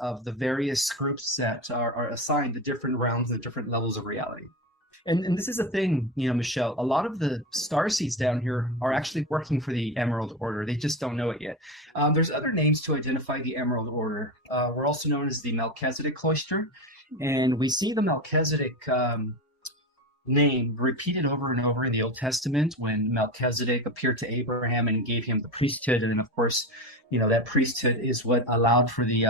of the various groups that are assigned the different realms, the different levels of reality. And this is a thing, Michelle, a lot of the star seeds down here are actually working for the Emerald Order. They just don't know it yet. There's other names to identify the Emerald Order. We're also known as the Melchizedek Cloister. And we see the Melchizedek name repeated over and over in the Old Testament when Melchizedek appeared to Abraham and gave him the priesthood. And of course, that priesthood is what allowed for the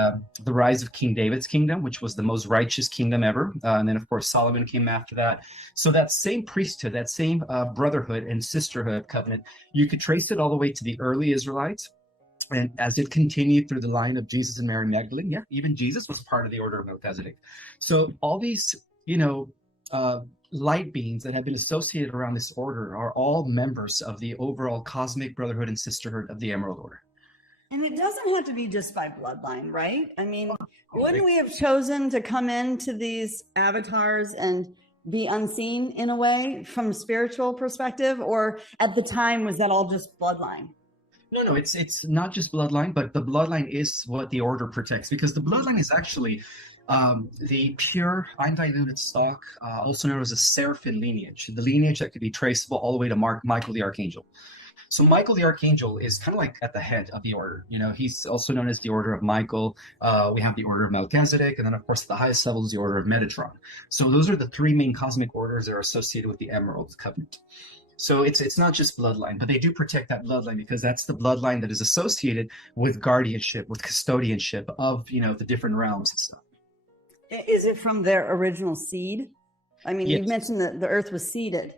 rise of King David's kingdom, which was the most righteous kingdom ever. And then, of course, Solomon came after that. So that same priesthood, that same brotherhood and sisterhood covenant, you could trace it all the way to the early Israelites. And as it continued through the line of Jesus and Mary Magdalene, even Jesus was part of the order of Melchizedek. So all these, light beings that have been associated around this order are all members of the overall cosmic brotherhood and sisterhood of the Emerald Order. And it doesn't have to be just by bloodline, right? I mean, wouldn't we have chosen to come into these avatars and be unseen in a way from a spiritual perspective? Or at the time, was that all just bloodline? No, it's not just bloodline, but the bloodline is what the order protects, because the bloodline is actually the pure, undiluted stock, also known as a seraphim lineage, the lineage that could be traceable all the way to Michael the Archangel. So Michael the Archangel is kind of like at the head of the order. He's also known as the Order of Michael. We have the Order of Melchizedek, and then, of course, the highest level is the Order of Metatron. So those are the three main cosmic orders that are associated with the Emerald Covenant. So it's not just bloodline, but they do protect that bloodline because that's the bloodline that is associated with guardianship, with custodianship of, the different realms and stuff. Is it from their original seed? I mean, Yes. You mentioned that the earth was seeded.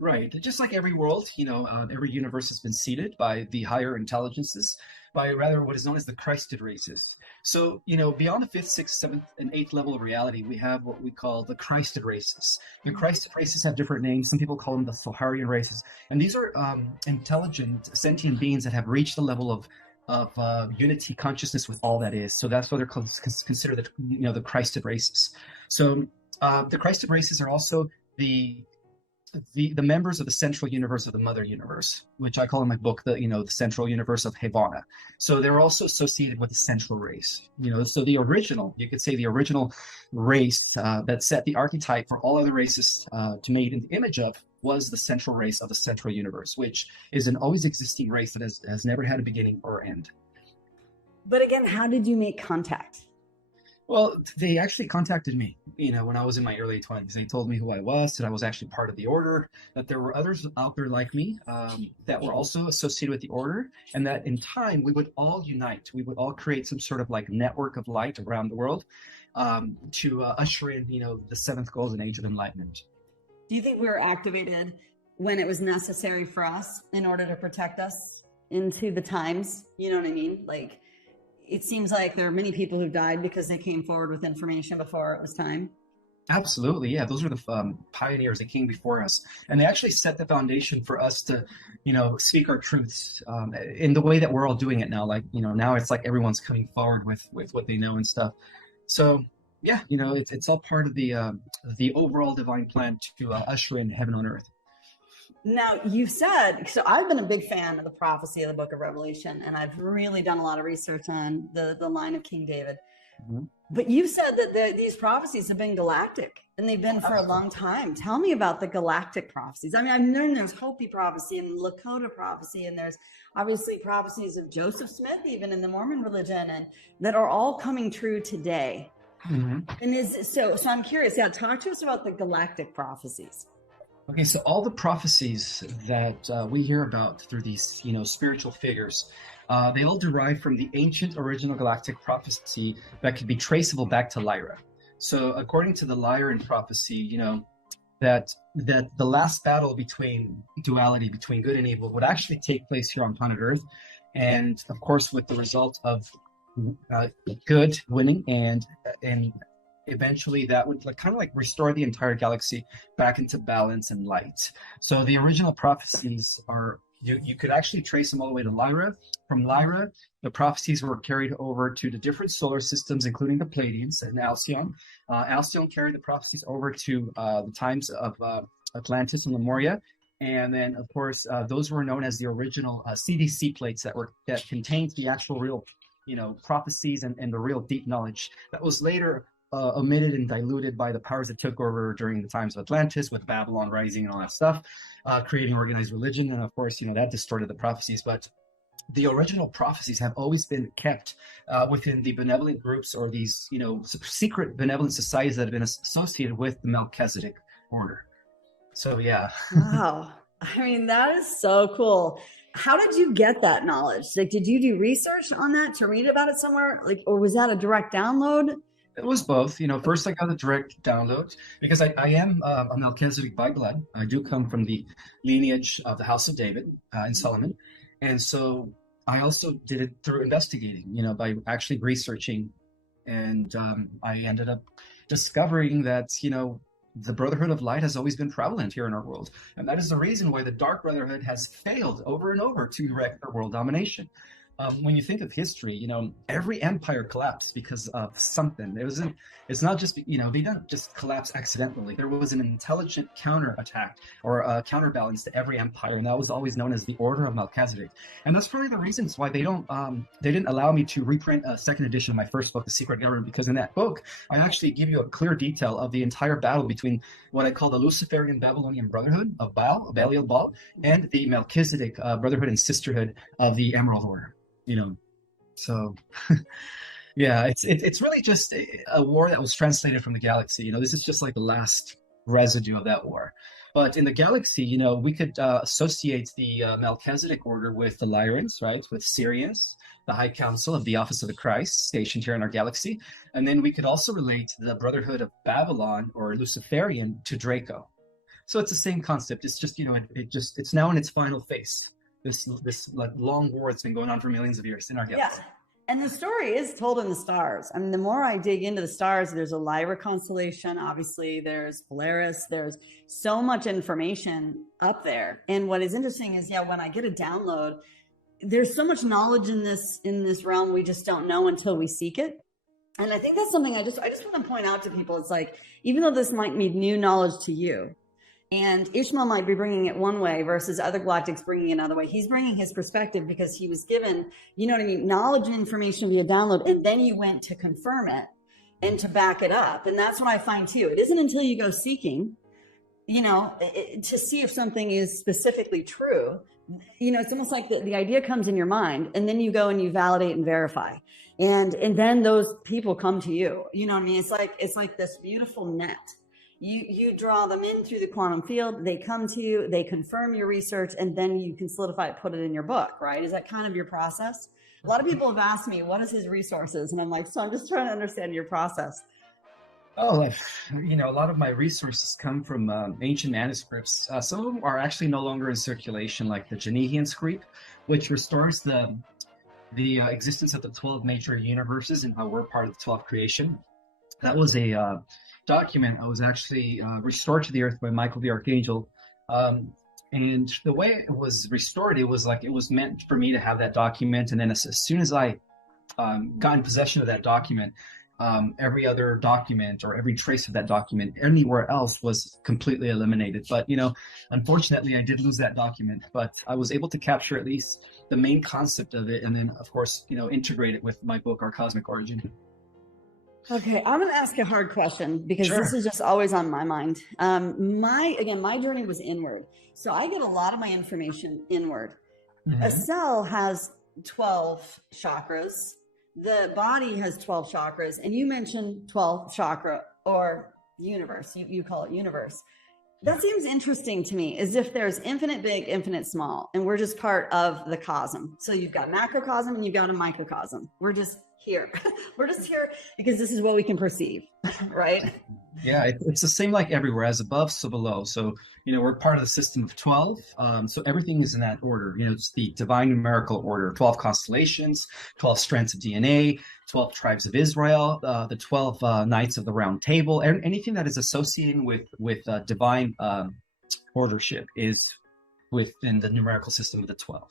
Right. Just like every world, every universe has been seeded by the higher intelligences, by rather what is known as the Christed races. So, beyond the 5th, 6th, 7th, and 8th level of reality, we have what we call the Christed races. The Christed races have different names. Some people call them the Thoharian races. And these are intelligent, sentient beings that have reached the level of unity consciousness with all that is. So that's why they're considered the Christed races. So the Christed races are also the members of the central universe of the mother universe, which I call in my book the central universe of Havana. So they're also associated with the central race. So the original race that set the archetype for all other races to made in the image of was the central race of the central universe, which is an always existing race that has never had a beginning or end. But again, how did you make contact? Well, they actually contacted me, when I was in my early 20s. They told me who I was, that I was actually part of the order, that there were others out there like me that were also associated with the order, and that in time we would all unite. We would all create some sort of network of light around the world to usher in, the 7th golden age of enlightenment. Do you think we were activated when it was necessary for us in order to protect us into the times? You know what I mean? It seems like there are many people who died because they came forward with information before it was time. Absolutely, yeah. Those are the pioneers that came before us, and they actually set the foundation for us to, speak our truths in the way that we're all doing it now. Now it's like everyone's coming forward with what they know and stuff. So yeah, it's all part of the overall divine plan to usher in heaven on earth. Now, you said, so I've been a big fan of the prophecy of the book of Revelation, and I've really done a lot of research on the line of King David. Mm-hmm. But you said that these prophecies have been galactic, and they've been for a long time. Tell me about the galactic prophecies. I mean, I've known there's Hopi prophecy and Lakota prophecy, and there's obviously prophecies of Joseph Smith, even in the Mormon religion, and that are all coming true today. Mm-hmm. And so I'm curious. Yeah, talk to us about the galactic prophecies. Okay, so all the prophecies that we hear about through these, spiritual figures, they all derive from the ancient original galactic prophecy that could be traceable back to Lyra. So according to the Lyran prophecy, that the last battle between duality, between good and evil, would actually take place here on planet Earth. And of course, with the result of good winning and eventually that would kind of restore the entire galaxy back into balance and light. So the original prophecies are, you could actually trace them all the way to Lyra. From Lyra, the prophecies were carried over to the different solar systems, including the Pleiadians and Alcyon. Alcyon carried the prophecies over to the times of Atlantis and Lemuria. And then, of course, those were known as the original CDC plates that contained the actual real prophecies and the real deep knowledge that was later omitted and diluted by the powers that took over during the times of Atlantis, with Babylon rising and all that stuff, creating organized religion. And of course, that distorted the prophecies. But the original prophecies have always been kept within the benevolent groups, or these, secret benevolent societies that have been associated with the Melchizedek order. So, yeah. Wow. I mean, that is so cool. How did you get that knowledge? Like, did you do research on that to read about it somewhere? Like, or was that a direct download? It was both. First I got a direct download because I am a Melchizedek by blood. I do come from the lineage of the House of David and Solomon. And so I also did it through investigating, by actually researching. And I ended up discovering that, the Brotherhood of Light has always been prevalent here in our world. And that is the reason why the Dark Brotherhood has failed over and over to erect their world domination. When you think of history, every empire collapsed because of something. It's not just, they didn't just collapse accidentally. There was an intelligent counterattack or a counterbalance to every empire. And that was always known as the Order of Melchizedek. And that's probably the reasons why they didn't allow me to reprint a second edition of my first book, The Secret Government, because in that book, I actually give you a clear detail of the entire battle between what I call the Luciferian Babylonian Brotherhood of Baal, Belial Baal, and the Melchizedek Brotherhood and Sisterhood of the Emerald Order. So yeah, it's really just a war that was translated from the galaxy. This is just like the last residue of that war. But in the galaxy, we could associate the Melchizedek order with the Lyrans, right? With Syrians, the High Council of the Office of the Christ, stationed here in our galaxy. And then we could also relate the Brotherhood of Babylon or Luciferian to Draco. So it's the same concept. It's just, it's now in its final phase. This like long war that's been going on for millions of years in our galaxy. Yeah. And the story is told in the stars. I mean, the more I dig into the stars, there's a Lyra constellation. Obviously, there's Polaris. There's so much information up there. And what is interesting is, when I get a download, there's so much knowledge in this realm we just don't know until we seek it. And I think that's something I just want to point out to people. It's like, even though this might be new knowledge to you, and Ishmael might be bringing it one way versus other galactics bringing it another way. He's bringing his perspective because he was given, knowledge and information via download, and then you went to confirm it and to back it up. And that's what I find too. It isn't until you go seeking, to see if something is specifically true. It's almost like the idea comes in your mind, and then you go and you validate and verify. And then those people come to you. You know what I mean? It's like this beautiful net. You draw them in through the quantum field, they come to you, they confirm your research, and then you can solidify it, put it in your book, right? Is that kind of your process? A lot of people have asked me, what is his resources? And I'm like, so I'm just trying to understand your process. Oh, a lot of my resources come from ancient manuscripts. Some of them are actually no longer in circulation, like the Genehian script, which restores the existence of the 12 major universes and how we're part of the 12 creation. That was a document I was actually restored to the earth by Michael the Archangel. And the way it was restored, it was like it was meant for me to have that document. And then as soon as I got in possession of that document, every other document or every trace of that document anywhere else was completely eliminated. But, unfortunately, I did lose that document. But I was able to capture at least the main concept of it. And then, of course, integrate it with my book, Our Cosmic Origin. Okay, I'm going to ask a hard question because Sure. This is just always on my mind. My journey was inward. So I get a lot of my information inward. Mm-hmm. A cell has 12 chakras. The body has 12 chakras. And you mentioned 12 chakra or universe. You call it universe. That seems interesting to me, as if there's infinite big, infinite small, and we're just part of the cosm. So you've got macrocosm and you've got a microcosm. We're just here. We're just here because this is what we can perceive, right? Yeah, it's the same like everywhere, as above, so below. So, we're part of the system of 12. So everything is in that order. It's the divine numerical order, 12 constellations, 12 strands of DNA, 12 tribes of Israel, the 12 knights of the round table, anything that is associated with divine ordership is within the numerical system of the 12.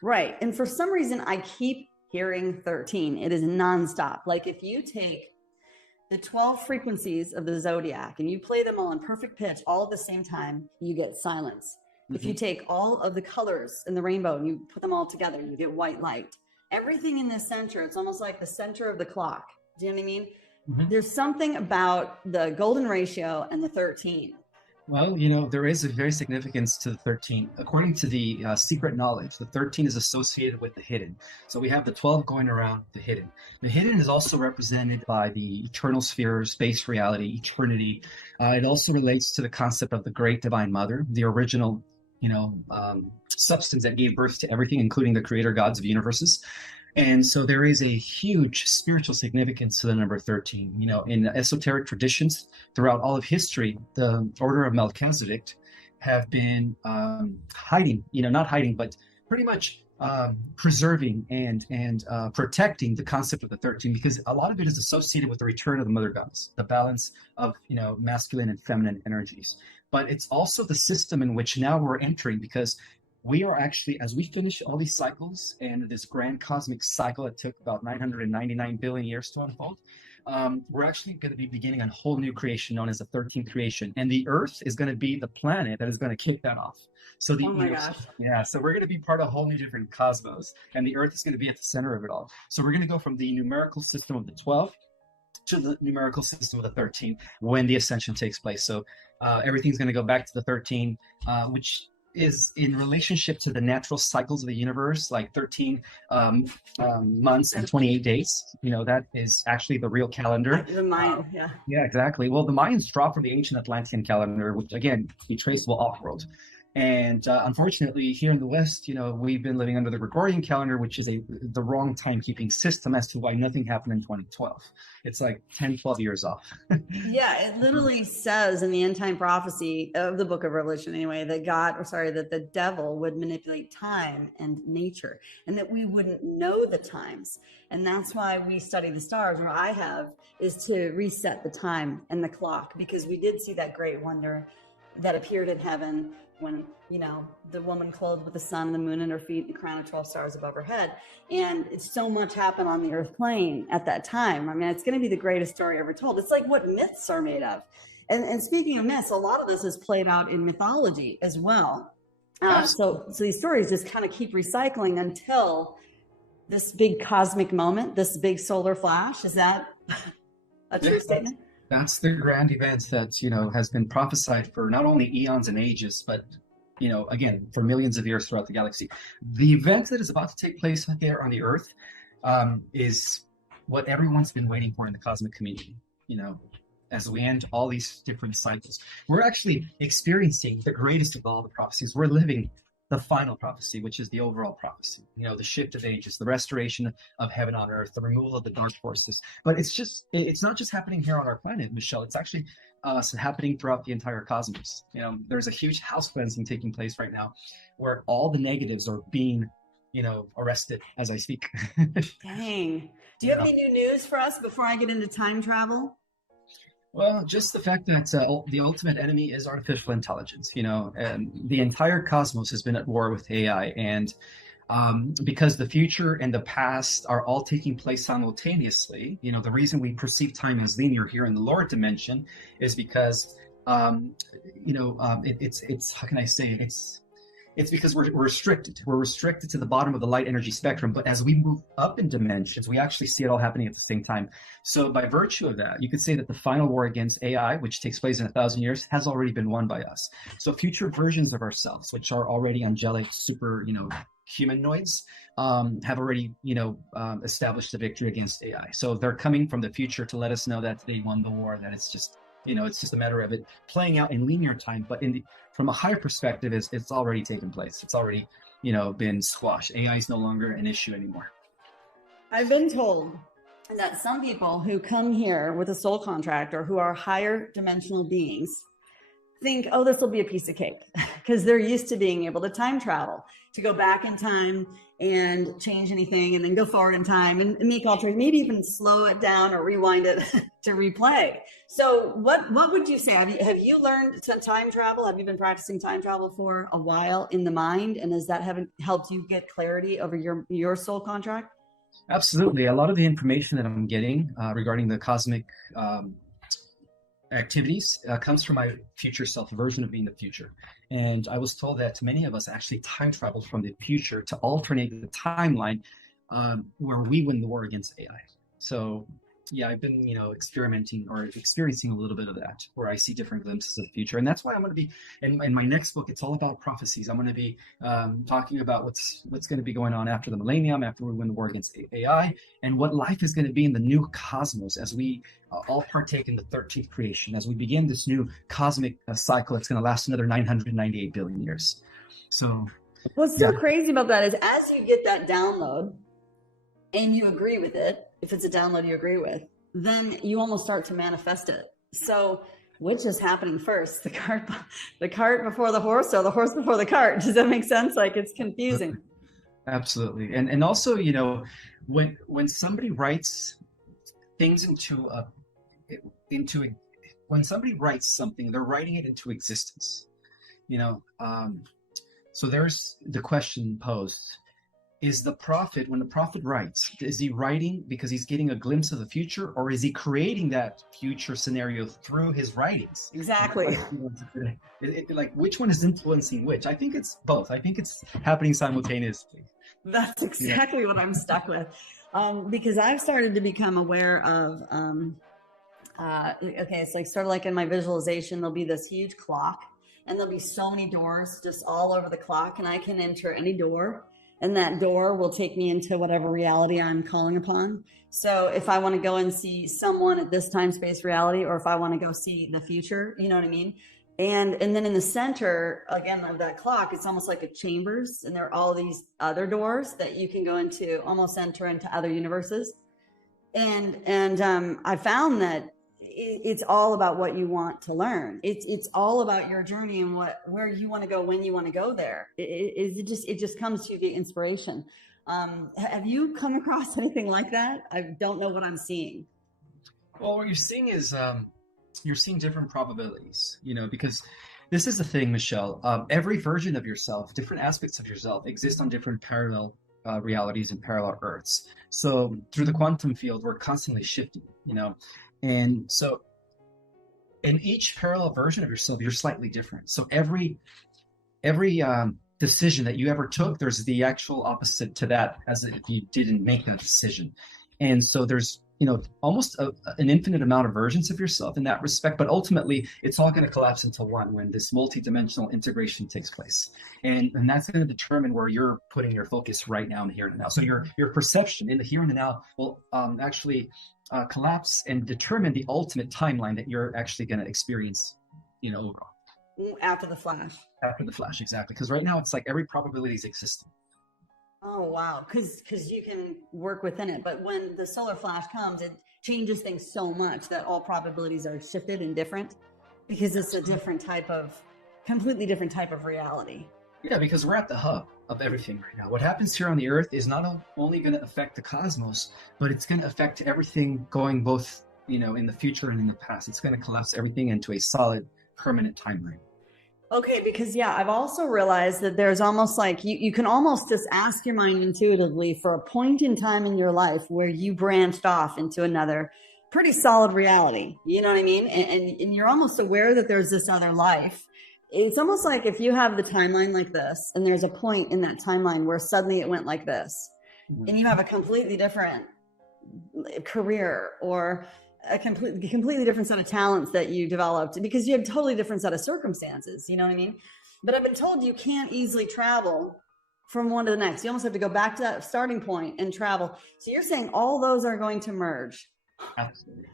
Right. And for some reason, I keep hearing 13. It is nonstop. Like if you take the 12 frequencies of the zodiac and you play them all in perfect pitch all at the same time, you get silence. Mm-hmm. If you take all of the colors in the rainbow and you put them all together, you get white light. everything in the center, it's almost like the center of the clock. Do you know what I mean? Mhm. There's something about the golden ratio and the 13. Well, there is a very significance to the 13. According to the secret knowledge, the 13 is associated with the hidden. So we have the 12 going around the hidden. The hidden is also represented by the eternal sphere, space reality, eternity. It also relates to the concept of the great divine mother, the original, substance that gave birth to everything, including the creator gods of universes. And so there is a huge spiritual significance to the number 13. In esoteric traditions throughout all of history, the order of Melchizedek have been hiding, not hiding, but pretty much preserving and protecting the concept of the 13, because a lot of it is associated with the return of the mother goddess, the balance of, masculine and feminine energies. But it's also the system in which now we're entering, because we are actually, as we finish all these cycles and this grand cosmic cycle that took about 999 billion years to unfold, we're actually going to be beginning a whole new creation known as the 13th creation. And the Earth is going to be the planet that is going to kick that off. So oh my gosh. Yeah, so we're going to be part of a whole new different cosmos, and the Earth is going to be at the center of it all. So we're going to go from the numerical system of the 12 to the numerical system of the 13 when the ascension takes place. So everything's going to go back to the 13, which is in relationship to the natural cycles of the universe, like 13 months and 28 days. That is actually the real calendar. The Mayan, yeah. Yeah, exactly. Well, the Mayans draw from the ancient Atlantean calendar, which again, be traceable off-world. And unfortunately, here in the West, we've been living under the Gregorian calendar, which is the wrong timekeeping system as to why nothing happened in 2012. It's like 10, 12 years off. Yeah, it literally says in the end time prophecy of the book of Revelation anyway, that that the devil would manipulate time and nature, and that we wouldn't know the times. And that's why we study the stars, or I have, is to reset the time and the clock, because we did see that great wonder that appeared in heaven when, the woman clothed with the sun, the moon, and her feet, the crown of 12 stars above her head. And so much happened on the earth plane at that time. I mean, it's going to be the greatest story ever told. It's like what myths are made of. And speaking of myths, a lot of this is played out in mythology as well. So these stories just kind of keep recycling until this big cosmic moment, this big solar flash. Is that a true statement? That's the grand event that, has been prophesied for not only eons and ages, but, again, for millions of years throughout the galaxy. The event that is about to take place here on the Earth is what everyone's been waiting for in the cosmic community, as we end all these different cycles. We're actually experiencing the greatest of all the prophecies. We're living the final prophecy, which is the overall prophecy, the shift of ages, the restoration of heaven on earth, the removal of the dark forces. But it's not just happening here on our planet, Michelle. It's actually happening throughout the entire cosmos. There's a huge house cleansing taking place right now where all the negatives are being, arrested as I speak. Dang. Do you have any new news for us before I get into time travel? Well, just the fact that the ultimate enemy is artificial intelligence, and the entire cosmos has been at war with AI. And because the future and the past are all taking place simultaneously, the reason we perceive time as linear here in the lower dimension is because, it's how can I say it? It's because we're restricted. We're restricted to the bottom of the light energy spectrum. But as we move up in dimensions, we actually see it all happening at the same time. So by virtue of that, you could say that the final war against AI, which takes place in 1,000 years, has already been won by us. So future versions of ourselves, which are already angelic, super, humanoids, have already, established the victory against AI. So they're coming from the future to let us know that they won the war, that it's just a matter of it playing out in linear time, but from a higher perspective, it's already taken place. It's already, been squashed. AI is no longer an issue anymore. I've been told that some people who come here with a soul contract or who are higher dimensional beings think, oh, this will be a piece of cake, because they're used to being able to time travel, to go back in time and change anything and then go forward in time and make alterations, maybe even slow it down or rewind it to replay. So what would you say? Have you learned to time travel? Have you been practicing time travel for a while in the mind? And has that helped you get clarity over your soul contract? Absolutely. A lot of the information that I'm getting regarding the cosmic activities comes from my future self, version of being the future. And I was told that many of us actually time traveled from the future to alternate the timeline where we win the war against AI. So yeah, I've been, experimenting or experiencing a little bit of that, where I see different glimpses of the future. And that's why I'm going to be, in my next book, it's all about prophecies. I'm going to be talking about what's going to be going on after the millennium, after we win the war against AI, and what life is going to be in the new cosmos as we all partake in the 13th creation, as we begin this new cosmic cycle. It's going to last another 998 billion years. So what's so crazy about that is, as you get that download and you agree with it, if it's a download you agree with, then you almost start to manifest it. So which is happening first, the cart before the horse, or the horse before the cart? Does that make sense? Like, it's confusing. Absolutely. And also, when somebody writes things when somebody writes something, they're writing it into existence. So there's the question posed. Is the prophet, when the prophet writes, is he writing because he's getting a glimpse of the future, or is he creating that future scenario through his writings? Exactly. Like, which one is influencing which? I think it's both. I think it's happening simultaneously. That's exactly what I'm stuck with. Because I've started to become aware of, it's like sort of like in my visualization, there'll be this huge clock, and there'll be so many doors just all over the clock, and I can enter any door. And that door will take me into whatever reality I'm calling upon. So if I want to go and see someone at this time, space, reality, or if I want to go see the future, you know what I mean? And then in the center, again, of that clock, it's almost like a chambers. And there are all these other doors that you can go into, almost enter into other universes. And I found that it's all about what you want to learn. It's all about your journey and where you want to go, when you want to go there. It just comes to you, the inspiration. Have you come across anything like that? I don't know what I'm seeing. Well, what you're seeing is you're seeing different probabilities, because this is the thing, Michelle. Every version of yourself, different aspects of yourself exist on different parallel realities and parallel Earths. So through the quantum field, we're constantly shifting, And so in each parallel version of yourself, you're slightly different. So every decision that you ever took, there's the actual opposite to that, as if you didn't make that decision. And so there's, almost an infinite amount of versions of yourself in that respect, but ultimately it's all going to collapse into one when this multidimensional integration takes place. And that's going to determine where you're putting your focus right now in the here and now. So your perception in the here and the now will actually collapse and determine the ultimate timeline that you're actually going to experience, overall. After the flash. After the flash, exactly. Because right now it's like every probability is existing. Oh, wow. Because you can work within it. But when the solar flash comes, it changes things so much that all probabilities are shifted and different, because it's a completely different type of reality. Yeah, because we're at the hub of everything right now. What happens here on the Earth is not only going to affect the cosmos, but it's going to affect everything going both, in the future and in the past. It's going to collapse everything into a solid, permanent timeline. Okay, because I've also realized that there's almost like you can almost just ask your mind intuitively for a point in time in your life where you branched off into another pretty solid reality. You know what I mean? And you're almost aware that there's this other life. It's almost like if you have the timeline like this, and there's a point in that timeline where suddenly it went like this, and you have a completely different career or a completely different set of talents that you developed because you had a totally different set of circumstances. You know what I mean? But I've been told you can't easily travel from one to the next. You almost have to go back to that starting point and travel. So you're saying all those are going to merge. Absolutely.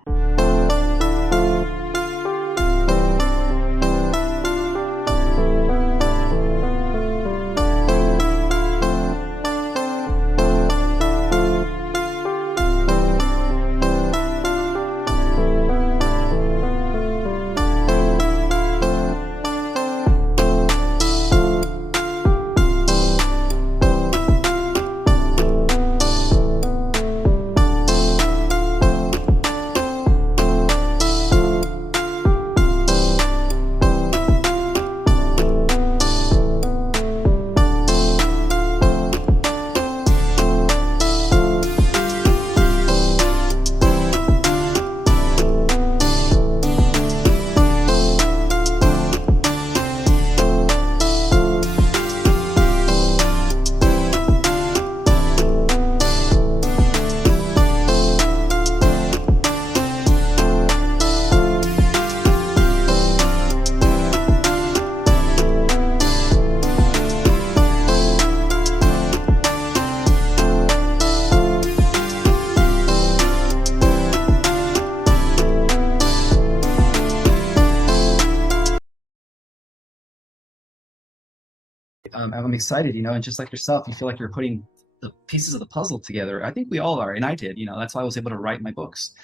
I'm excited, and just like yourself, you feel like you're putting the pieces of the puzzle together. I think we all are, and I did. That's why I was able to write my books,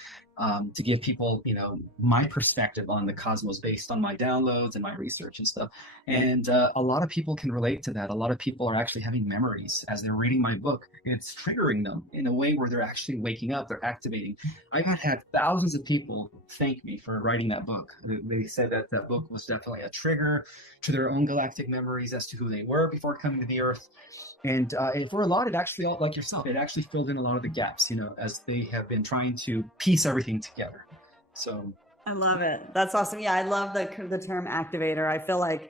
to give people, my perspective on the cosmos based on my downloads and my research and stuff. And a lot of people can relate to that. A lot of people are actually having memories as they're reading my book. It's triggering them in a way where they're actually waking up, they're activating. I've had thousands of people thank me for writing that book. They said that that book was definitely a trigger to their own galactic memories as to who they were before coming to the Earth. And for a lot, it actually, like yourself, it actually filled in a lot of the gaps, as they have been trying to piece everything together. So I love it. That's awesome. Yeah, I love the term activator. I feel like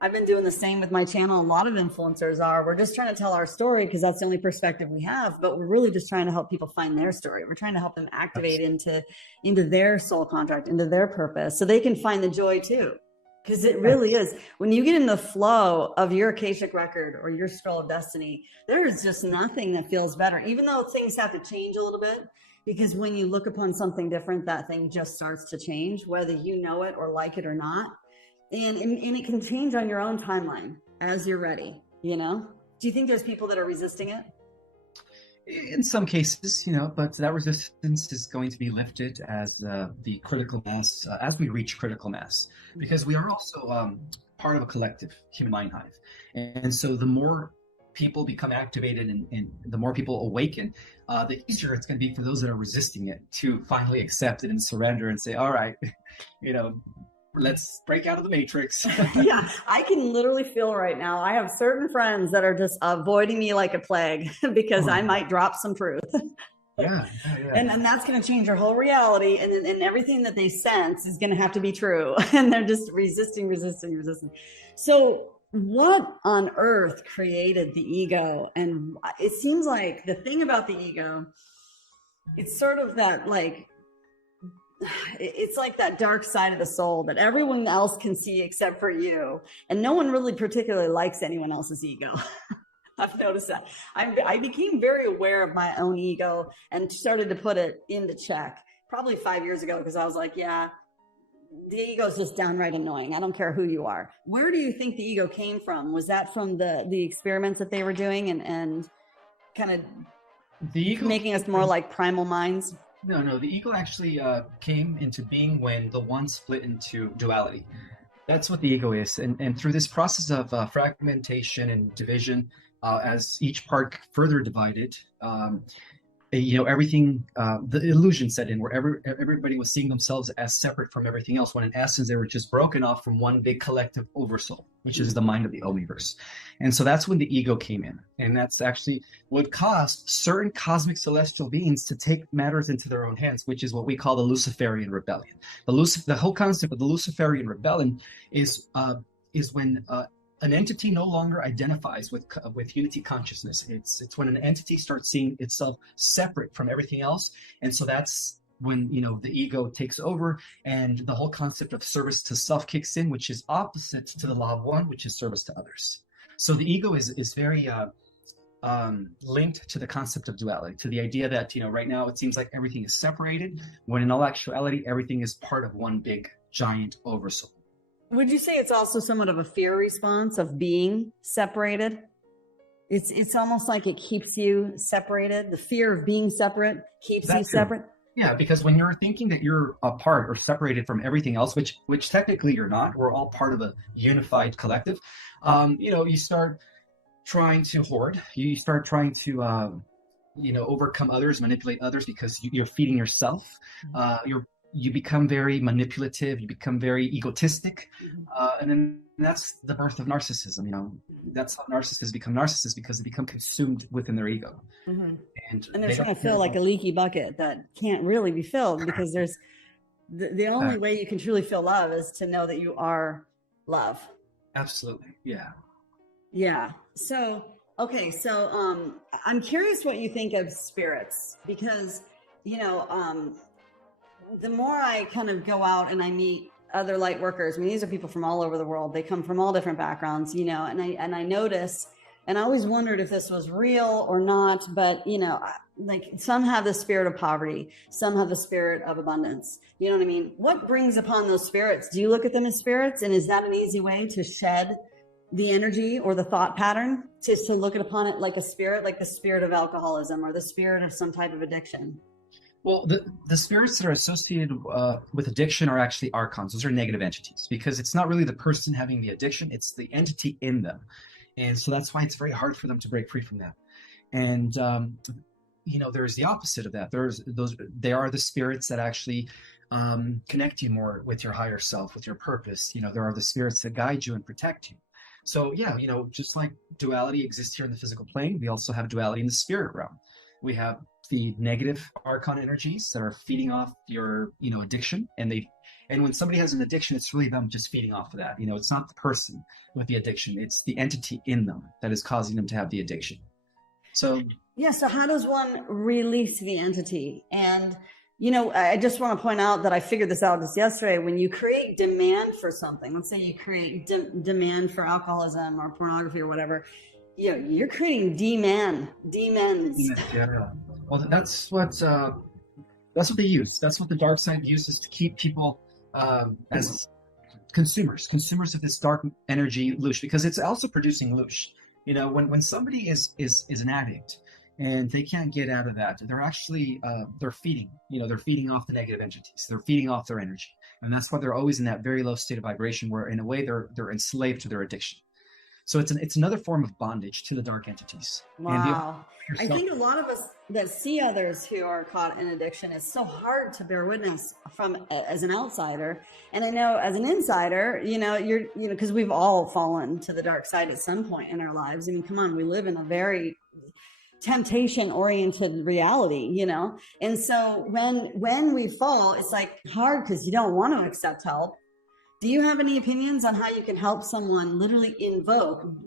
I've been doing the same with my channel. A lot of influencers are. We're just trying to tell our story because that's the only perspective we have, but we're really just trying to help people find their story. We're trying to help them activate into their soul contract, into their purpose, so they can find the joy too. Because it really is. When you get in the flow of your Akashic record or your scroll of destiny, there is just nothing that feels better, even though things have to change a little bit. Because when you look upon something different, that thing just starts to change, whether you know it or like it or not. And it can change on your own timeline as you're ready, Do you think there's people that are resisting it? In some cases, but that resistance is going to be lifted as the critical mass, as we reach critical mass, because we are also part of a collective human mind hive. And so the more people become activated and the more people awaken, the easier it's going to be for those that are resisting it to finally accept it and surrender and say, all right, let's break out of the matrix. Yeah, I can literally feel right now. I have certain friends that are just avoiding me like a plague because I might drop some truth. Yeah. And that's going to change their whole reality. And everything that they sense is going to have to be true. And they're just resisting. So what on earth created the ego? And it seems like the thing about the ego, it's sort of that it's like that dark side of the soul that everyone else can see except for you. And no one really particularly likes anyone else's ego. I've noticed that. I became very aware of my own ego and started to put it into check probably 5 years ago, because I was like, yeah, the ego is just downright annoying. I don't care who you are. Where do you think the ego came from? Was that from the experiments that they were doing and kind of the ego making us more like primal minds? No. The ego actually came into being when the one split into duality. That's what the ego is. And through this process of fragmentation and division, as each part further divided, everything, the illusion set in where everybody was seeing themselves as separate from everything else, when in essence they were just broken off from one big collective oversoul, which is the mind of the omniverse. And so that's when the ego came in. And that's actually what caused certain cosmic celestial beings to take matters into their own hands, which is what we call the Luciferian rebellion. The whole concept of the Luciferian rebellion is when an entity no longer identifies with unity consciousness. It's when an entity starts seeing itself separate from everything else, and so that's when the ego takes over, and the whole concept of service to self kicks in, which is opposite to the law of one, which is service to others. So the ego is very linked to the concept of duality, to the idea that right now it seems like everything is separated, when in all actuality everything is part of one big giant oversoul. Would you say it's also somewhat of a fear response of being separated? It's almost like it keeps you separated. The fear of being separate keeps you separate. Yeah, because when you're thinking that you're apart or separated from everything else, which technically you're not, we're all part of a unified collective. You start trying to hoard. You start trying to overcome others, manipulate others, because you're feeding yourself. You become very manipulative, you become very egotistic, and then that's the birth of narcissism. That's how narcissists become narcissists, because they become consumed within their ego. And they're trying to fill like a leaky bucket that can't really be filled, because there's the only way you can truly feel love is to know that you are love. Absolutely. Yeah. So, okay. So, I'm curious what you think of spirits, because, the more I kind of go out and I meet other light workers, these are people from all over the world. They come from all different backgrounds, and I notice, and I always wondered if this was real or not, but, like some have the spirit of poverty, some have the spirit of abundance. You know what I mean? What brings upon those spirits? Do you look at them as spirits? And is that an easy way to shed the energy or the thought pattern to look upon it like a spirit, like the spirit of alcoholism or the spirit of some type of addiction? Well, the spirits that are associated with addiction are actually archons. Those are negative entities, because it's not really the person having the addiction, it's the entity in them. And so that's why it's very hard for them to break free from that. And there's the opposite of that. They are the spirits that actually connect you more with your higher self, with your purpose. There are the spirits that guide you and protect you. So yeah, just like duality exists here in the physical plane, we also have duality in the spirit realm. We have the negative archon energies that are feeding off your addiction, and when somebody has an addiction, it's really them just feeding off of that. It's not the person with the addiction, it's the entity in them that is causing them to have the addiction. So how does one release the entity? And I just want to point out that I figured this out just yesterday. When you create demand for something, let's say you create demand for alcoholism or pornography or whatever, you're creating demons. Yeah. Well, that's what they use. That's what the dark side uses to keep people as consumers of this dark energy, loosh, because it's also producing loosh. When somebody is an addict and they can't get out of that, they're actually they're feeding off the negative entities. They're feeding off their energy, and that's why they're always in that very low state of vibration, where in a way they're enslaved to their addiction. So it's another form of bondage to the dark entities. Wow. I think a lot of us that see others who are caught in addiction, it's so hard to bear witness from as an outsider. And I know as an insider, because we've all fallen to the dark side at some point in our lives. I mean, come on, we live in a very temptation-oriented reality, And so when we fall, it's like hard because you don't want to accept help. Do you have any opinions on how you can help someone literally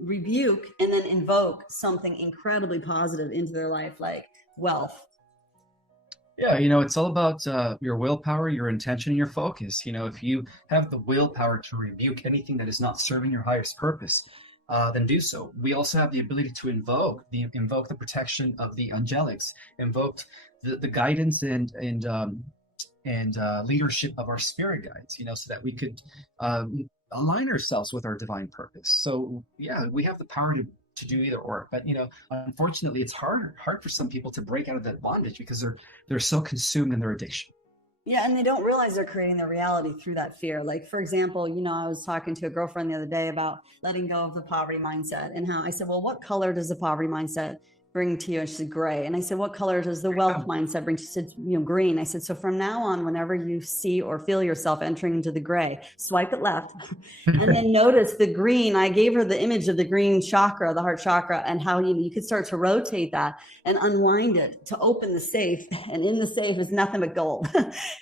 rebuke, and then invoke something incredibly positive into their life, like wealth? Yeah, it's all about your willpower, your intention, and your focus. If you have the willpower to rebuke anything that is not serving your highest purpose, then do so. We also have the ability to invoke the protection of the angelics, invoke the guidance and leadership of our spirit guides, so that we could align ourselves with our divine purpose. So yeah, we have the power to do either or. But unfortunately, it's hard for some people to break out of that bondage because they're so consumed in their addiction. Yeah, and they don't realize they're creating their reality through that fear. Like, for example, I was talking to a girlfriend the other day about letting go of the poverty mindset, and how I said, well, what color does the poverty mindset bring to you? And she said, gray. And I said, what color does the wealth mindset bring? She said, green. I said, so from now on, whenever you see or feel yourself entering into the gray, swipe it left and then notice the green. I gave her the image of the green chakra, the heart chakra, and how you could start to rotate that and unwind it to open the safe. And in the safe is nothing but gold.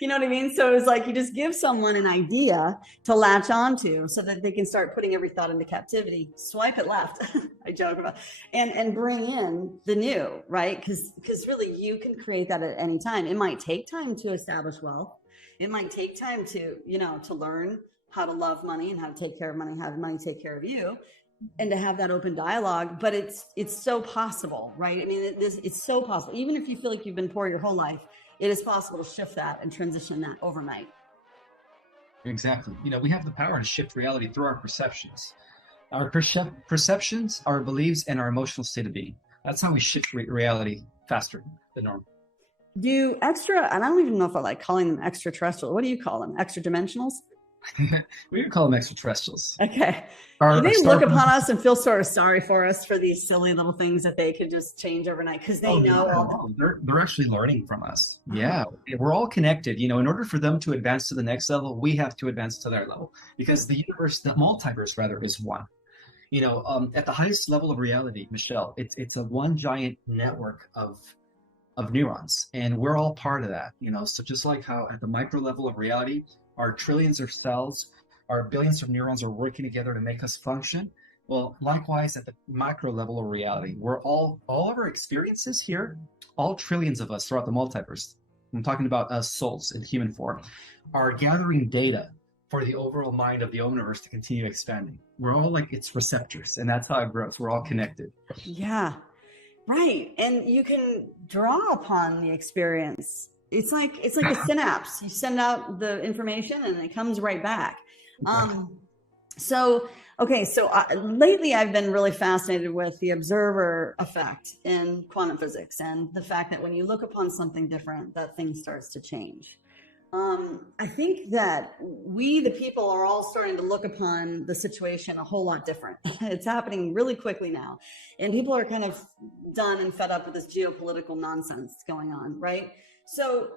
You know what I mean? So it's like you just give someone an idea to latch onto so that they can start putting every thought into captivity. Swipe it left. I joke about, and bring in the new, right? Because really you can create that at any time. It might take time to establish wealth. It might take time to, to learn how to love money and how to take care of money, have money take care of you, and to have that open dialogue. But it's so possible, right? I mean, it's so possible. Even if you feel like you've been poor your whole life, it is possible to shift that and transition that overnight. Exactly. We have the power to shift reality through our perceptions. Our perceptions, our beliefs, and our emotional state of being. That's how we shift reality faster than normal. And I don't even know if I like calling them extraterrestrial. What do you call them? Extra dimensionals? We would call them extraterrestrials. Okay. Do they look upon us and feel sort of sorry for us for these silly little things that they could just change overnight because they know? They're actually learning from us. Yeah, we're all connected. In order for them to advance to the next level, we have to advance to their level, because the multiverse rather, is one. At the highest level of reality, Michelle, it's a one giant network of neurons, and we're all part of that. So just like how at the micro level of reality, our trillions of cells, our billions of neurons are working together to make us function. Well, likewise, at the micro level of reality, we're all of our experiences here, all trillions of us throughout the multiverse, I'm talking about us souls in human form, are gathering data for the overall mind of the universe to continue expanding. We're all like its receptors, and that's how it grows. We're all connected. Yeah, right. And you can draw upon the experience. It's like a synapse. You send out the information and it comes right back. So, okay, so lately I've been really fascinated with the observer effect in quantum physics and the fact that when you look upon something different, that thing starts to change. I think that we, the people, are all starting to look upon the situation a whole lot different. It's happening really quickly now. And people are kind of done and fed up with this geopolitical nonsense going on, right? So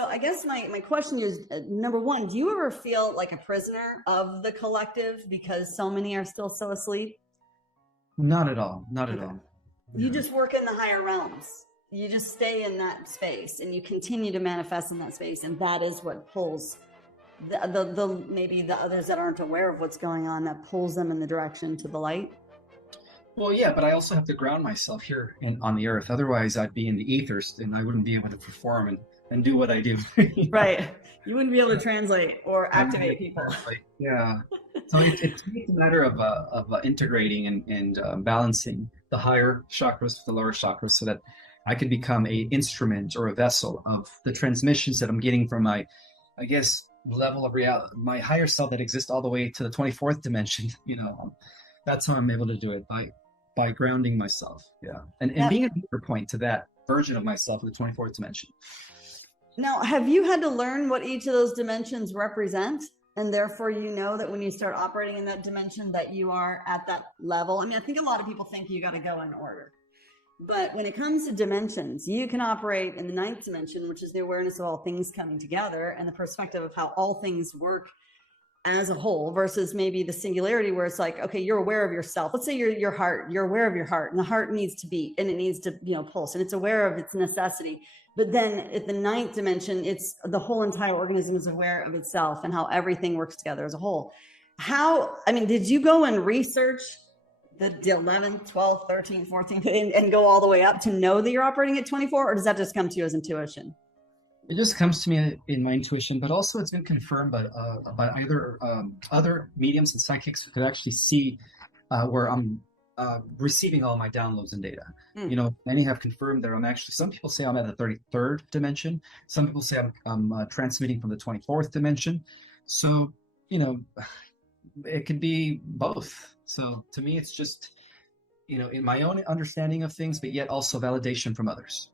I guess my question is, number one, do you ever feel like a prisoner of the collective because so many are still so asleep? Not at all. Not at Okay. all. You Yeah. just work in the higher realms. You just stay in that space and you continue to manifest in that space. And that is what pulls the maybe the others that aren't aware of what's going on, that pulls them in the direction to the light. Well, yeah, but I also have to ground myself here on the earth. Otherwise, I'd be in the ethers and I wouldn't be able to perform and do what I do. You know? Right. You wouldn't be able to translate or activate people. Like, yeah. So it's a matter of integrating and balancing the higher chakras with the lower chakras so that I can become a instrument or a vessel of the transmissions that I'm getting from my, I guess, level of reality, my higher self that exists all the way to the 24th dimension. You know, that's how I'm able to do it by grounding myself. Yeah. And Now, being a deeper point to that version of myself in the 24th dimension. now, have you had to learn what each of those dimensions represent? And therefore, you know that when you start operating in that dimension, that you are at that level. I mean, I think a lot of people think you got to go in order. But when it comes to dimensions, you can operate in the ninth dimension, which is the awareness of all things coming together and the perspective of how all things work as a whole versus maybe the singularity where it's like, okay, you're aware of yourself. Let's say your heart, you're aware of your heart and the heart needs to beat and it needs to, pulse and it's aware of its necessity. But then at the ninth dimension, it's the whole entire organism is aware of itself and how everything works together as a whole. Did you go and research the 11th, 12th, 13th, 14th and go all the way up to know that you're operating at 24, or does that just come to you as intuition? It just comes to me in my intuition, but also it's been confirmed by either other mediums and psychics who could actually see where I'm receiving all my downloads and data. You know, many have confirmed that I'm actually, some people say I'm at the 33rd dimension. Some people say I'm transmitting from the 24th dimension. So, you know, it could be both. So to me, it's just, in my own understanding of things, but yet also validation from others.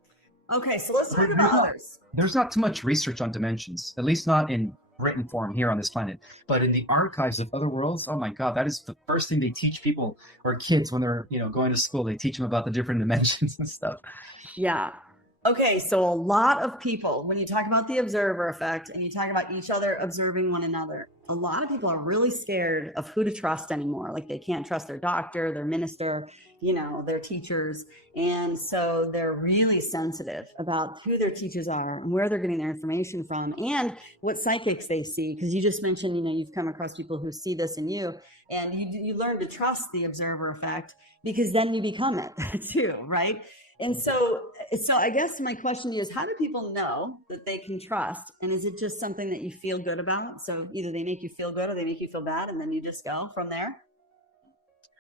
Okay, so let's talk about others. There's not too much research on dimensions, at least not in written form here on this planet. But in the archives of other worlds, oh my God, that is the first thing they teach people or kids when they're, going to school. They teach them about the different dimensions and stuff. Yeah. Okay, so a lot of people, when you talk about the observer effect and you talk about each other observing one another, a lot of people are really scared of who to trust anymore. Like they can't trust their doctor, their minister, their teachers. And so they're really sensitive about who their teachers are and where they're getting their information from and what psychics they see. Because you just mentioned, you've come across people who see this in you and you learn to trust the observer effect because then you become it too, right? And so I guess my question is, how do people know that they can trust? And is it just something that you feel good about? So either they make you feel good or they make you feel bad, and then you just go from there?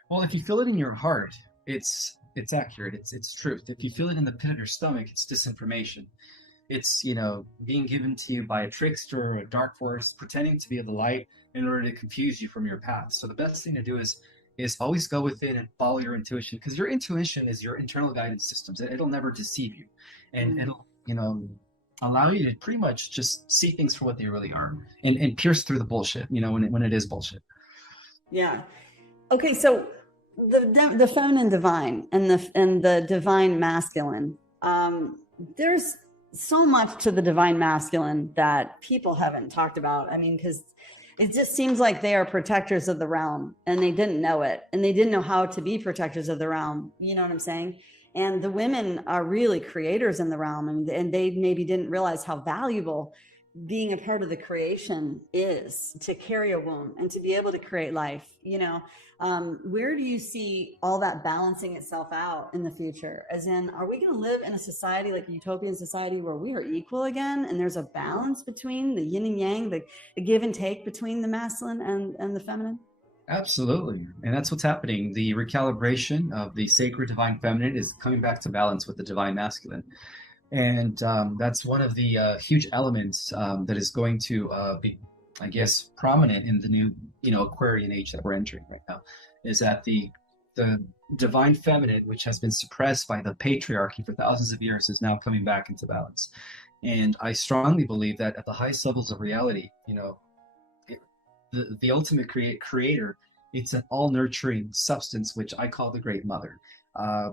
Well, if you feel it in your heart, it's accurate. It's truth. If you feel it in the pit of your stomach, it's disinformation. It's, being given to you by a trickster or a dark force, pretending to be the light in order to confuse you from your path. So the best thing to do is always go within and follow your intuition, because your intuition is your internal guidance systems. It'll never deceive you, and it'll allow you to pretty much just see things for what they really are and pierce through the bullshit when it is bullshit. Yeah. Okay, so the feminine divine and the divine masculine, there's so much to the divine masculine that people haven't talked about. I mean, because it just seems like they are protectors of the realm and they didn't know it and they didn't know how to be protectors of the realm. You know what I'm saying? And the women are really creators in the realm, and they maybe didn't realize how valuable being a part of the creation is, to carry a womb and to be able to create life. Where do you see all that balancing itself out in the future? As in, are we going to live in a society like a utopian society where we are equal again and there's a balance between the yin and yang, the give and take between the masculine and the feminine? Absolutely. And that's what's happening. The recalibration of the sacred divine feminine is coming back to balance with the divine masculine. And that's one of the huge elements that is going to be I guess, prominent in the new, Aquarian age that we're entering right now, is that the divine feminine, which has been suppressed by the patriarchy for thousands of years, is now coming back into balance. And I strongly believe that at the highest levels of reality, the ultimate creator, it's an all nurturing substance, which I call the Great Mother.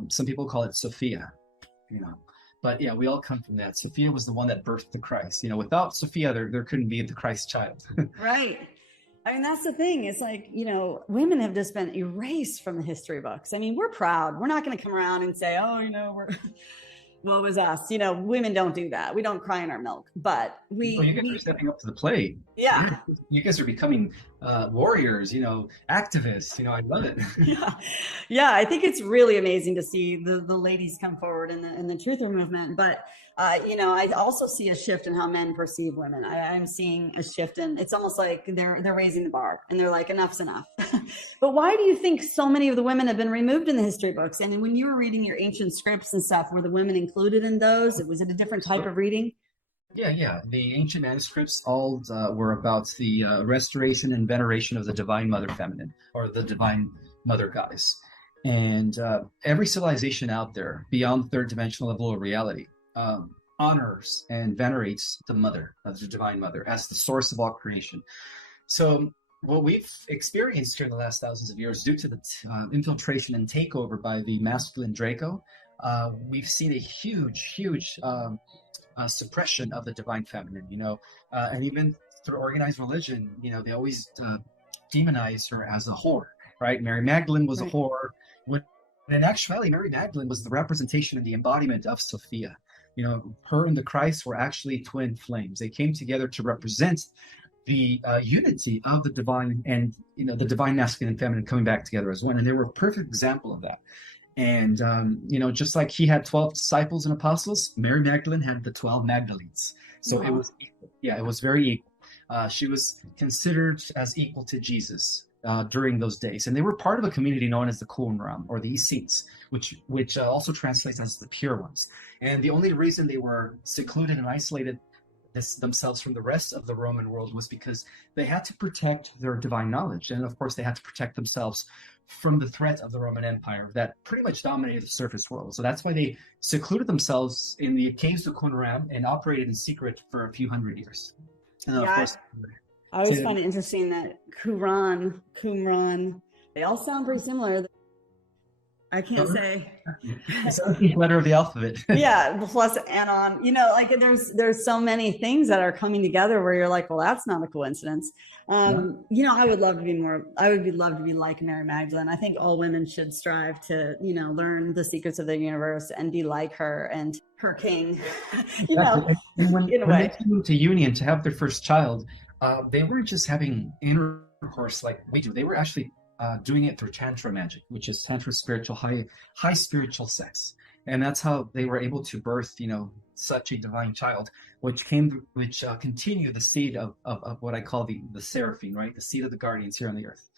Some people call it Sophia, you know. But yeah, we all come from that. Sophia was the one that birthed the Christ. Without Sophia, there couldn't be the Christ child. Right. I mean, that's the thing. It's like, women have just been erased from the history books. I mean, we're proud. We're not going to come around and say, oh, we're what was us? Women don't do that. We don't cry in our milk, but you guys are stepping up to the plate. Yeah. You guys are becoming warriors, activists. I love it. Yeah. I think it's really amazing to see the ladies come forward in the truther movement. But, I also see a shift in how men perceive women. I'm seeing a shift in, it's almost like they're raising the bar and they're like, enough's enough. But why do you think so many of the women have been removed in the history books? And when you were reading your ancient scripts and stuff, were the women included in those? Was it a different type of reading? Yeah. The ancient manuscripts all were about the restoration and veneration of the divine mother feminine, or the divine mother goddess. And every civilization out there beyond the third dimensional level of reality honors and venerates the mother, the divine mother, as the source of all creation. So what we've experienced here in the last thousands of years, due to the infiltration and takeover by the masculine Draco, we've seen a huge suppression of the divine feminine, and even through organized religion, they always demonize her as a whore, right? Mary Magdalene was a whore, when in actuality, Mary Magdalene was the representation and the embodiment of Sophia. Her and the Christ were actually twin flames. They came together to represent the unity of the divine and, the divine masculine and feminine coming back together as one. And they were a perfect example of that. And, just like he had 12 disciples and apostles, Mary Magdalene had the 12 Magdalenes. So It was equal. Yeah, it was very equal. She was considered as equal to Jesus during those days. And they were part of a community known as the Qumran, or the Essenes, which also translates as the pure ones. And the only reason they were secluded and isolated themselves from the rest of the Roman world was because they had to protect their divine knowledge. And of course, they had to protect themselves from the threat of the Roman Empire that pretty much dominated the surface world. So that's why they secluded themselves in the caves of Qumran and operated in secret for a few hundred years. And of course, I always find it interesting that Qumran, they all sound very similar. I can't say. It's the letter of the alphabet. Yeah, plus Anon. There's so many things that are coming together where you're like, well, that's not a coincidence. I would love to be like Mary Magdalene. I think all women should strive to, learn the secrets of the universe and be like her and her king. When they came to union to have their first child, they weren't just having intercourse like we do. They were actually doing it through tantra magic, which is tantra spiritual, high spiritual sex. And that's how they were able to birth, such a divine child, which continue the seed of what I call the seraphim, right? The seed of the guardians here on the earth.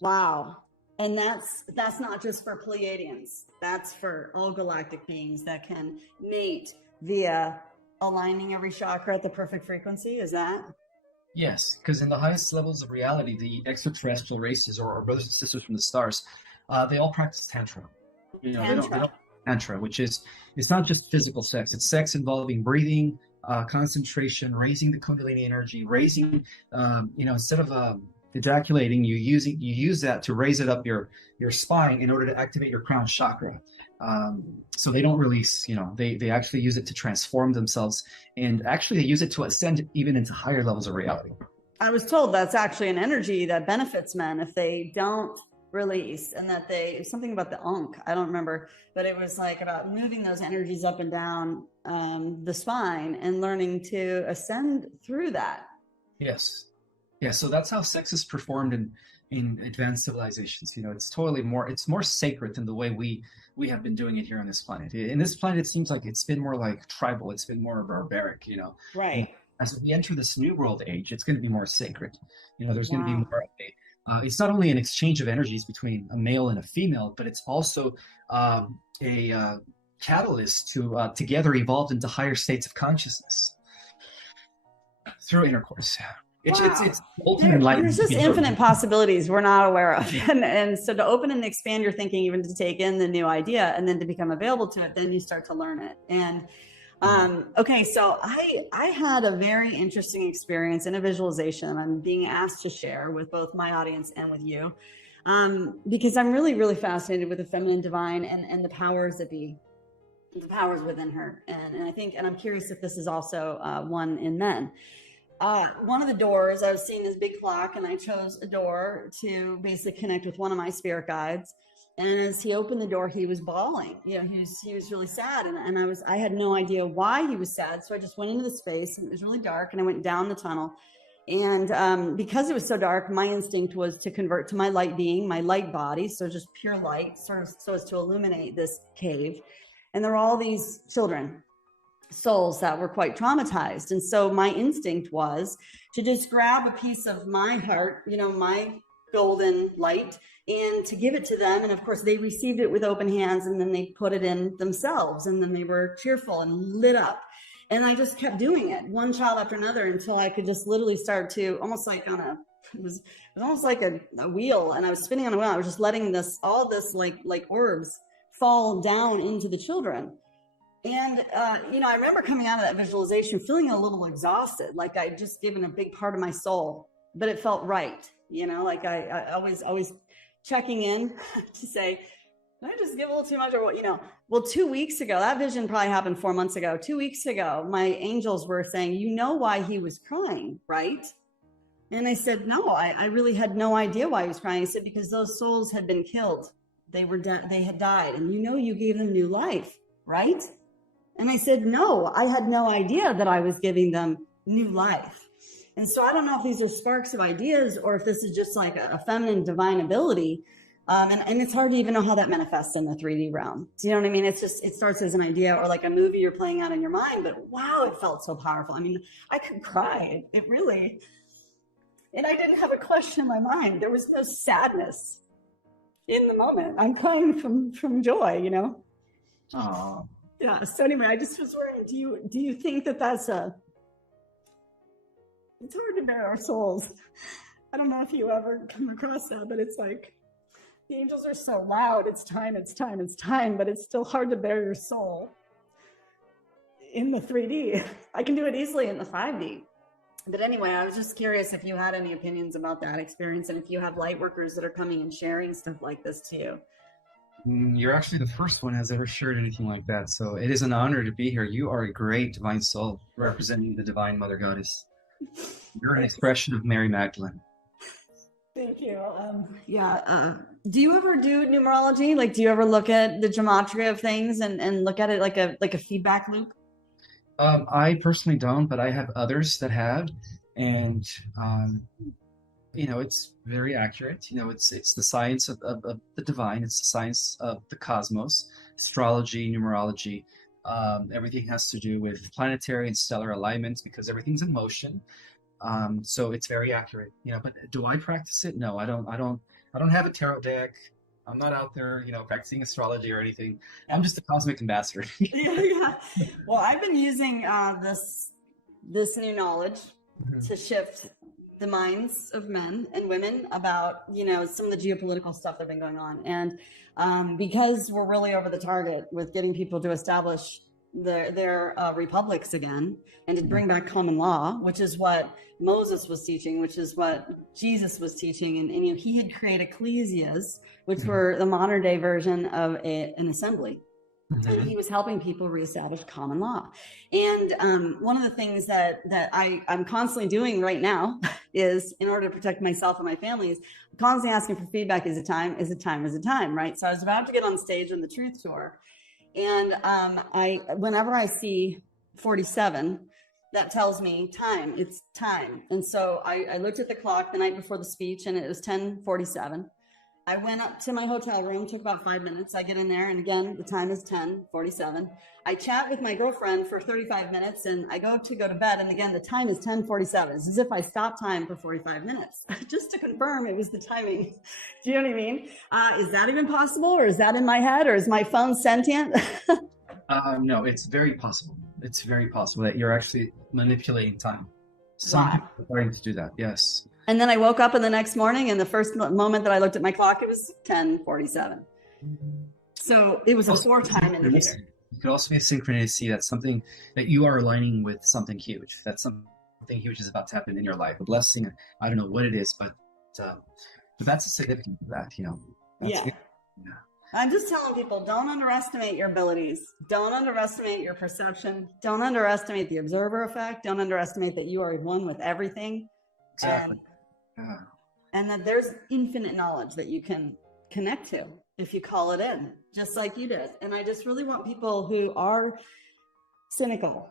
Wow. And that's not just for Pleiadians. That's for all galactic beings that can mate via aligning every chakra at the perfect frequency. Is that? Yes, because in the highest levels of reality, the extraterrestrial races, or brothers and sisters from the stars, they all practice tantra. They don't tantra, which is, it's not just physical sex. It's sex involving breathing, concentration, raising the Kundalini energy, raising, instead of ejaculating, you use that to raise it up your spine in order to activate your crown chakra. So they don't release, they actually use it to transform themselves, and actually they use it to ascend even into higher levels of reality. I was told that's actually an energy that benefits men if they don't release, and that something about the Ankh, I don't remember, but it was like about moving those energies up and down the spine and learning to ascend through that. Yes. Yeah. So that's how sex is performed in advanced civilizations. It's more sacred than the way we have been doing it here on this planet. In this planet, it seems like it's been more like tribal. It's been more barbaric, Right. And as we enter this new world age, it's going to be more sacred. There's going to be more of it's not only an exchange of energies between a male and a female, but it's also a catalyst to together evolve into higher states of consciousness through intercourse. It's ultimate light. There's just infinite possibilities we're not aware of. And so to open and expand your thinking, even to take in the new idea and then to become available to it, then you start to learn it. And okay, so I had a very interesting experience in a visualization I'm being asked to share with both my audience and with you, because I'm really, really fascinated with the feminine divine and the powers that be, the powers within her. And I think, and I'm curious if this is also one in men. One of the doors, I was seeing this big clock, and I chose a door to basically connect with one of my spirit guides. And as he opened the door, he was bawling. You know, he was really sad, and I had no idea why he was sad. So I just went into the space, and it was really dark, and I went down the tunnel. And because it was so dark, my instinct was to convert to my light being, my light body, so just pure light, sort of so as to illuminate this cave. And there were all these children, souls that were quite traumatized. And so my instinct was to just grab a piece of my heart, you know, my golden light, and to give it to them. And of course they received it with open hands, and then they put it in themselves, and then they were cheerful and lit up. And I just kept doing it, one child after another, until I could just literally start to almost like it was almost like a wheel, and I was spinning on a wheel. I was just letting all this like orbs fall down into the children. And, you know, I remember coming out of that visualization feeling a little exhausted, like I'd just given a big part of my soul, but it felt right. You know, like I always checking in to say, did I just give a little too much, or what, you know? Well, 2 weeks ago, that vision probably happened 4 months ago. 2 weeks ago, my angels were saying, you know why he was crying, right? And I said, no, I really had no idea why he was crying. I said, because those souls had been killed. They had died. And you know, you gave them new life, right? And I said, no, I had no idea that I was giving them new life. And so I don't know if these are sparks of ideas, or if this is just like a feminine divine ability. And it's hard to even know how that manifests in the 3D realm. Do you know what I mean? It's just, it starts as an idea or like a movie you're playing out in your mind, but wow, it felt so powerful. I mean, I could cry. It really, and I didn't have a question in my mind. There was no sadness in the moment. I'm crying from joy, you know? Oh. Yeah. So anyway, I just was wondering, do you think that that's it's hard to bear our souls. I don't know if you ever come across that, but it's like the angels are so loud. It's time, but it's still hard to bear your soul in the 3D. I can do it easily in the 5D. But anyway, I was just curious if you had any opinions about that experience, and if you have light workers that are coming and sharing stuff like this to you. You're actually the first one has ever shared anything like that. So it is an honor to be here. You are a great divine soul representing the divine mother goddess. You're an expression of Mary Magdalene. Thank you. Do you ever do numerology? Like, do you ever look at the gematria of things and look at it like a feedback loop? I personally don't, but I have others that have, and you know, it's very accurate. You know, it's the science of the divine. It's the science of the cosmos, astrology, numerology. Everything has to do with planetary and stellar alignments because everything's in motion. So it's very accurate. You know, but do I practice it? No, I don't have a tarot deck. I'm not out there, you know, practicing astrology or anything. I'm just a cosmic ambassador. Yeah. Well, I've been using this new knowledge to shift the minds of men and women about, you know, some of the geopolitical stuff that's been going on. And because we're really over the target with getting people to establish their republics again and to bring back common law, which is what Moses was teaching, which is what Jesus was teaching. And you know, he had created ecclesias, which were the modern day version of an assembly. And he was helping people reestablish common law. And one of the things that I'm constantly doing right now is, in order to protect myself and my family, is constantly asking for feedback. Is it time? Is it time? Is it time? Right. So I was about to get on stage on the Truth Tour. And whenever I see 47, that tells me time. It's time. And so I looked at the clock the night before the speech, and it was 10:47. I went up to my hotel room, took about 5 minutes. I get in there, and again, the time is 10:47. I chat with my girlfriend for 35 minutes, and I go to bed, and again, the time is 10:47. It's as if I stopped time for 45 minutes, just to confirm it was the timing. Do you know what I mean? Is that even possible, or is that in my head, or is my phone sentient? No, it's very possible. It's very possible that you're actually manipulating time. Some Wow. people are starting to do that. Yes. And then I woke up in the next morning, and the first moment that I looked at my clock, it was 10:47. So it was a 4-time indicator. It could also be a synchronicity. That's something that you are aligning with something huge. That's something huge is about to happen in your life. A blessing. I don't know what it is, but that's a significance of that. Yeah. I'm just telling people, don't underestimate your abilities. Don't underestimate your perception. Don't underestimate the observer effect. Don't underestimate that you are one with everything. Exactly. And that there's infinite knowledge that you can connect to if you call it in, just like you did. And I just really want people who are cynical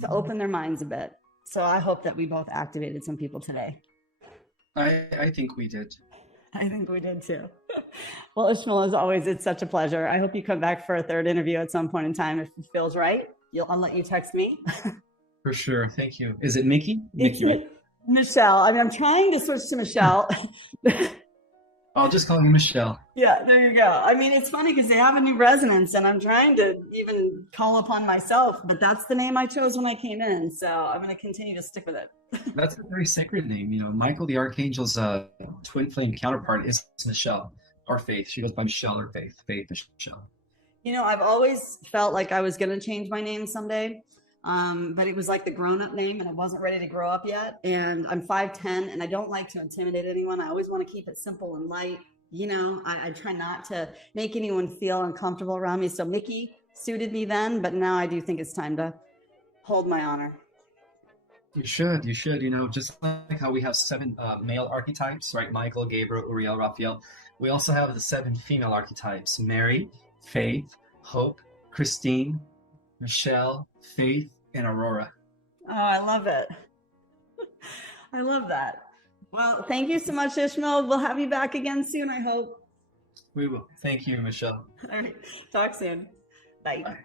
to open their minds a bit. So I hope that we both activated some people today. I think we did. I think we did too. Well, Ismael, as always, it's such a pleasure. I hope you come back for a third interview at some point in time. If it feels right, I'll let you text me. For sure. Thank you. Is it Mickey? It's right? Michelle. I mean, I'm trying to switch to Michelle. I'll just call you Michelle. Yeah, there you go. I mean, it's funny because they have a new resonance, and I'm trying to even call upon myself, but that's the name I chose when I came in. So I'm going to continue to stick with it. That's a very sacred name. Michael the Archangel's twin flame counterpart is Michelle, or Faith. She goes by Michelle or Faith. Faith Michelle. I've always felt like I was going to change my name someday. But it was like the grown-up name, and I wasn't ready to grow up yet. And I'm 5'10", and I don't like to intimidate anyone. I always want to keep it simple and light. I try not to make anyone feel uncomfortable around me. So Mickey suited me then, but now I do think it's time to hold my honor. You should, just like how we have 7 male archetypes, right? Michael, Gabriel, Uriel, Raphael. We also have the 7 female archetypes: Mary, Faith, Hope, Christine, Michelle, Faith, and Aurora. Oh, I love it. I love that. Well, thank you so much, Ismael. We'll have you back again soon, I hope. We will. Thank you, Michelle. All right. Talk soon. Bye. Bye.